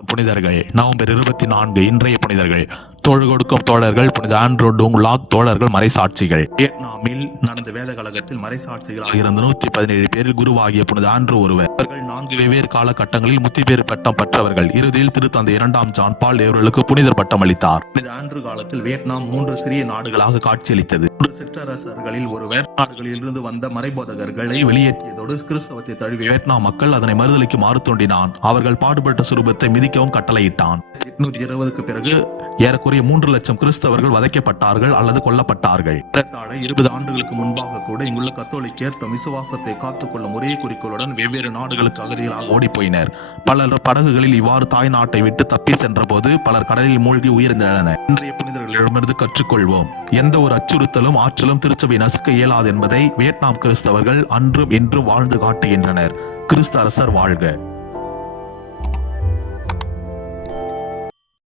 போற்றப்படும் புனிதர்கள் நவம்பர் இருபத்தி நான்கு இன்றைய புனிதர்கள். தோழ் கொடுக்கும் தோழர்கள் புனித ஆண்ட்ரோ டூங் லாக் தோழர்கள் மறைசாட்சிகள். வியட்நாமில் நடந்த வேத கழகத்தில் மறைசாட்சிகளாக இருந்த நூத்தி பதினேழு பேரில் குருவாகிய புனித ஆண்ட்ரூ ஒருவர். அவர்கள் நான்கு வெவ்வேறு காலகட்டங்களில் முத்தி பேர் பட்டம் பெற்றவர்கள். இறுதியில் திருத்தந்தை இரண்டாம் ஜான் பால் இவர்களுக்கு புனிதர் பட்டம் அளித்தார். புனித ஆண்ட்ரூ காலத்தில் வியட்நாம் மூன்று சிறிய நாடுகளாக காட்சியளித்தது. மூன்று சிற்றரசர்களில் ஒருவர் நாடுகளில் இருந்து வந்த மறைபோதகர்களை வெளியேற்றியதோடு கிறிஸ்தவத்தை தழுவிய வியட்நாம் மக்கள் அதனை மறுதலைக்கு மாறு தோண்டினான் அவர்கள் பாடுபட்ட சுரூபத்தை மிதிக்கவும் கட்டளையிட்டான். எட்நூத்தி இருபதுக்கு பிறகு ஏறக்குறைய மூன்று லட்சம் கிறிஸ்தவர்கள் வதைக்கப்பட்டார்கள் அல்லது கொல்லப்பட்டார்கள். ஏறத்தாழ இருபது ஆண்டுகளுக்கு முன்பாக கூட இங்குள்ள கத்தோலிக்கர் தம் விசுவாசத்தை காத்துக்கொள்ளும் ஒரே குறிக்கோளுடன் வெவ்வேறு நாடுகளுக்கு அகதிகளாக ஓடிப்போயினர். பலர் படகுகளில் இவ்வாறு தாய் நாட்டை விட்டு தப்பி சென்றபோது பலர் கடலில் மூழ்கி உயிர்ந்தனர் இன்றைய புனிதர்களிடமிருந்து கற்றுக்கொள்வோம். எந்த ஒரு அச்சுறுத்தலும் ஆற்றலும் திருச்சபை நசுக்க இயலாது என்பதை வியட்நாம் கிறிஸ்தவர்கள் அன்றும் என்றும் வாழ்ந்து காட்டுகின்றனர். கிறிஸ்து அரசர் வாழ்க.